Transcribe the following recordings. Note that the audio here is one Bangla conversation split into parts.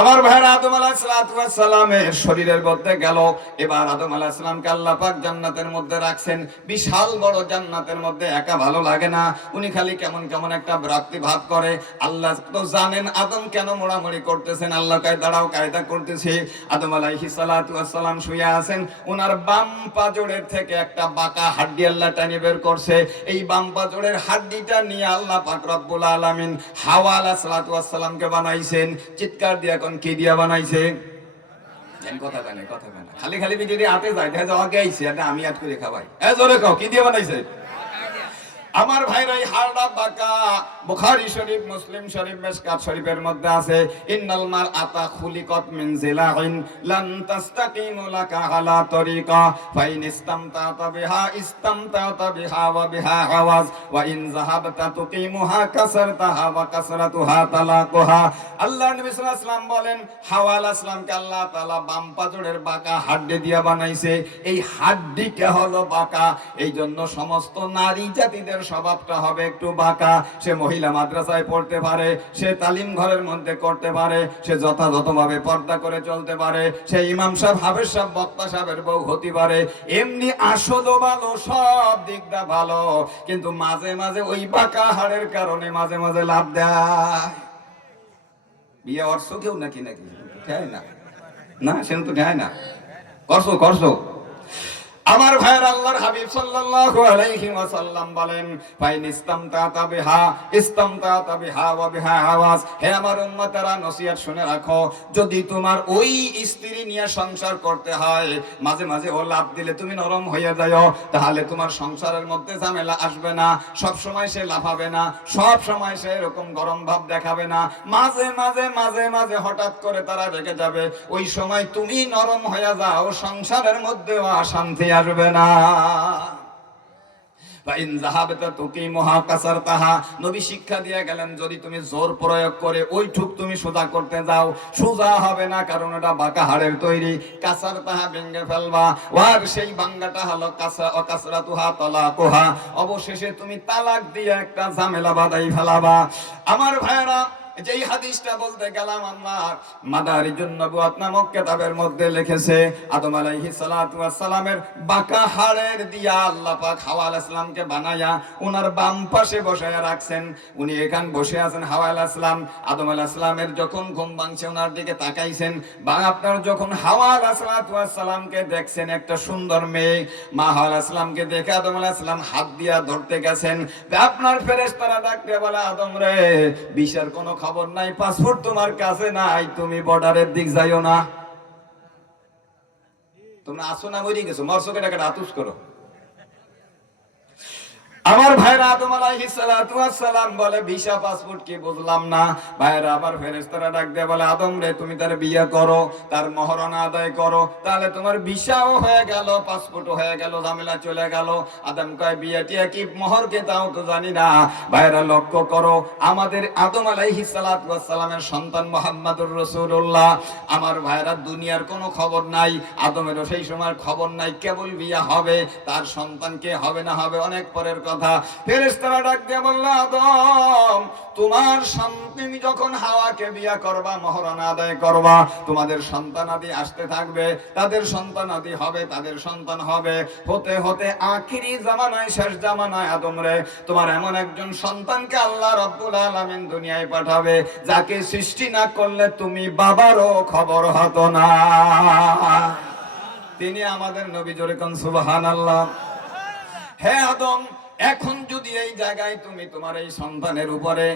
আমার ভাইরা আদম আলাইহিস সালামের শরীরের মধ্যে গেল। এবার আদম আলাইহিস সালামকে আল্লাহ পাক জান্নাতের মধ্যে রাখছেন। বিশাল বড় জান্নাতের মধ্যে একা ভালো লাগে না, উনি খালি কেমন কেমন একটা বিরক্তি ভাব করে। আল্লাহ তো জানেন আদম কেন মোড়ামুড়ি করতেছেন। আল্লাহ কয় দাঁড়াও, কায়দা করতেছে। আদম আলাইহিস সালাম শুয়ে আছেন, ওনার বাম পাজরের থেকে একটা বাঁকা হাড্ডি আল্লাহ টানি বের করছে। এই বাম পাজরের হাড্ডিটা নিয়ে আল্লাহ পাক রব্বুল আলামিন হাওয়া আলাইহিস সালামকে বানাইছেন। চিৎকার দিয়ে এখন কি দিয়া বানাইছে? কথা কানে কথা কানে খালি খালি যদি হাতে যায় দেখা যাওয়া গেছে, আমি আট করে খাওয়াই। জোরে কও, কি দিয়ে বানাইছে? আমার ভাইরাই হাড়া বাঁকা। বুখারী শরীফ, মুসলিম শরীফ, মিশকাত শরীফের মধ্যে আছে ইন্নাল মারআতা খুলিকাত মিন জিলাইন লান তাস্তাকিমু লাকা আলা তরিকা ফাইন ইসতামতাতা বিহা ওয়া বিহা আওয়াজ ওয়া ইন যাহাবতা তুকিমুহা কাসারতাহা ওয়া কাসরাতুহা তালাকুহা। আল্লাহর নবী সাল্লাল্লাহু আলাইহি ওয়াসাল্লাম বলেন হাওয়া আলাইহিস সালামকে আল্লাহ তাআলা বাম পাজরের বাঁকা হাড্ডি দিয়া বানাইছে। এই হাড্ডিটা হলো বাঁকা, এই জন্য সমস্ত নারী জাতিদের স্বভাবটা হবে একটু বাঁকা। সে মহিলা মাদ্রাসায় পড়তে পারে, সে তালিম ঘরের মধ্যে করতে পারে, সে যথাযথভাবে পর্দা করে চলতে পারে, সে ইমাম সাহেব, হাফেজ সাহেব, বক্তা সাহেবের বউ হতে পারে। এমনি আসলও ভালো, সব দিকটা ভালো, কিন্তু মাঝে মাঝে ওই বাঁকা হাড়ের কারণে মাঝে মাঝে লাভ দেয়। বিয়ে অর্থ কেউ নাকি নাকি খায় না, না সে তো খায় না। করছো করছো। আমার ভাইয়ের আল্লাহর হাবিব সাল্লাল্লাহু আলাইহি ওয়াসাল্লাম বলেন ফাইন ইসতামতাতা বিহা ওয়া বিহা আওয়াজ। হে আমার উম্মতেরা, নসিহত শুনে রাখো, যদি তোমার ওই স্ত্রী নিয়ে সংসার করতে হয়, মাঝে মাঝে ও লাভ দিলে তুমি নরম হয়ে যাও, তাহলে তোমার সংসারের মধ্যে ঝামেলা আসবে না। সব সময় সে লাফাবে না, সব সময় সে এরকম গরম ভাব দেখাবে না। মাঝে মাঝে মাঝে মাঝে হঠাৎ করে তারা রেগে যাবে, ওই সময় তুমি নরম হয়ে যাও, সংসারের মধ্যেও অশান্তি আসবে না। নবী শিক্ষা দিয়ে গেলেন, যদি তুমি জোর প্রয়োগ করে ওই ঠুক তুমি সোজা করতে যাও, সোজা হবে না, কারণ ওটা বাঁকা হাড়ের তৈরি। কাসার তাহা ভেঙে ফেলবা, আর সেই ভাঙ্গাটা হলো কাসরাতুহা তালাকুহা। অবশেষে তুমি তালাক দিয়ে একটা ঝামেলা বাঁধাই ফেলাবা। আমার ভাইয়েরা, যেই হাদিসটা বলতে গেলাম, আমার মাদারিজুন নবুওয়াত নামক কিতাবের মধ্যে লিখেছে আদম আলাইহিস সালামের বাঁকা হাড়ের দিয়া আল্লাহ পাক হাওয়া আলাইহিস সালামকে বানায়া ওনার বাম পাশে বসায়া রাখছেন। উনি এখান বসে আছেন। হাওয়া আলাইহিস সালাম, আদম আলাইহিস সালামের যখন ঘুম ভাঙছে ওনার দিকে তাকাইছেন, বা আপনার যখন হাওয়া আলাইহিস সালামকে দেখছেন একটা সুন্দর মেয়ে, মা হাওয়া আলাইহিস সালামকে দেখে আদম আলাইহিস সালাম হাত দিয়া ধরতে গেছেন। আপনার ফেরেশতারা ডাকতে বলে, আদম রে, বিশার কোনো খবর নাই, পাসপোর্ট তোমার কাছে নাই, তুমি বর্ডারের দিক যাইও না। তোমরা আসো না, মরে গেছো, মরছো কেটে কেটে আতুস করো। আমার ভাইরা আদম আলাইহিস সালাম বলে ভিসা পাসপোর্ট কি বুঝলাম না। ভাইরা আবার ফেরেশতারা ডাক দিয়ে বলে, আদম রে, তুমি তার বিয়ে করো, তার মহরানা আদায় করো, তাহলে তোমার ভিসাও হয়ে গেল, পাসপোর্টও হয়ে গেল, ঝামেলা চলে গেল। আদম কয়, বিয়েটিয়া কি মোহরকে তাও তো জানি না। ভাইরা লক্ষ্য করো, আমাদের আদম আলাইহিস সালামের সন্তান মুহাম্মদুর রাসূলুল্লাহ। আমার ভাইরা, দুনিয়ার কোনো খবর নাই, আদমেরও সেই সময় খবর নাই, কেবল বিয়ে হবে, তার সন্তান কে হবে না হবে অনেক পরের কথা। ফেরেশতারা ডাক দিয়ে বলল, আদম, তোমার সন্তান যখন হাওয়াকে বিয়ে করবা, মহরানা আদায় করবা, তোমাদের সন্তানাদি আসতে থাকবে, তাদের সন্তানাদি হবে, তাদের সন্তান হবে, হতে হতে আখিরি জামানায়, শেষ জামানায় আদম রে, তোমার এমন একজন সন্তানকে আল্লাহ রাব্বুল আলামিন দুনিয়ায় পাঠাবে, যাকে সৃষ্টি না করলে তুমি বাবারও খবর হতো না। তিনি আমাদের নবী। জোরে কোন সুবহানাল্লাহ। হে আদম, এখন যদি এই জায়গায় তুমি তোমার এই সন্তানের উপরে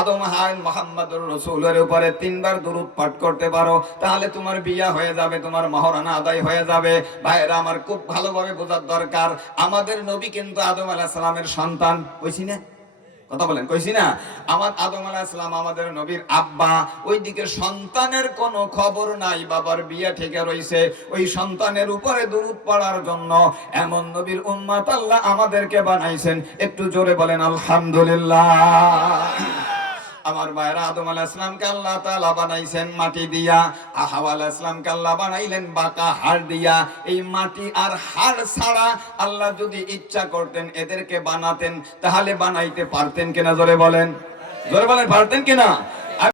আদম মুহাম্মদুর রাসূলের উপরে 3 বার দরুদ পাঠ করতে পারো, তাহলে তোমার বিয়ে হয়ে যাবে, তোমার মহরানা আদায় হয়ে যাবে। ভাইরা আমার, খুব ভালোভাবে বোঝার দরকার, আমাদের নবী কিন্তু আদম আলাইহিস সালামের সন্তান। কইছি না? কথা বলেন, কইছি না? আমার আদম আলাইহিস সালাম আমাদের নবীর আব্বা। ওইদিকে সন্তানের কোনো খবর নাই, বাবার বিয়ে থেকে রইছে, ওই সন্তানের উপরে দরুদ পড়ার জন্য এমন নবীর উম্মত আল্লাহ আমাদেরকে বানাইছেন। একটু জোরে বলেন আলহামদুলিল্লাহ। আমার ভাইরা, আদম আলাইহিস সালামকে আল্লাহ তাআলা বানাইছেন মাটি দিয়া, হাওয়া আলাইহিস সালামকে আল্লাহ বানাইলেন বাঁকা হাড় দিয়া। এই মাটি আর হাড় ছাড়া আল্লাহ যদি ইচ্ছা করতেন এদেরকে বানাতেন, তাহলে বানাইতে পারতেন কিনা? জোরে বলেন, জোরে বলেন, পারতেন কিনা?